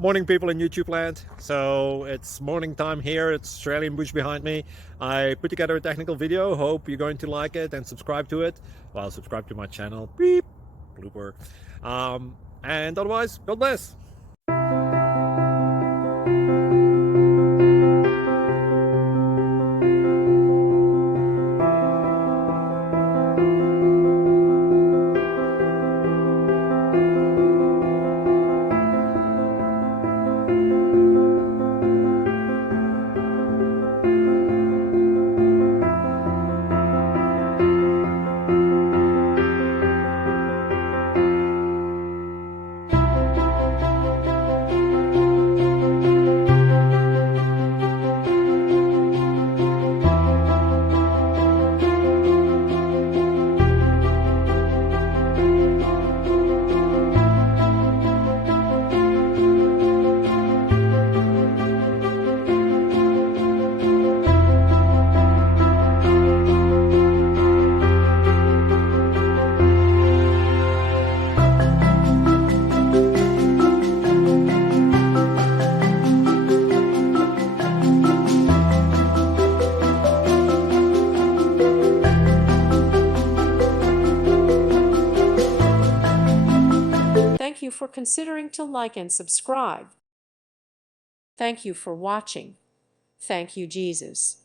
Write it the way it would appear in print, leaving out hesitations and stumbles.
Morning, people in YouTube land. So it's morning time here. It's Australian bush behind me. I put together a technical video. Hope you're going to like it and subscribe to it. Well, subscribe to my channel. Beep. Blooper. And otherwise, God bless. Thank you for considering to like and subscribe. Thank you for watching. Thank you, Jesus.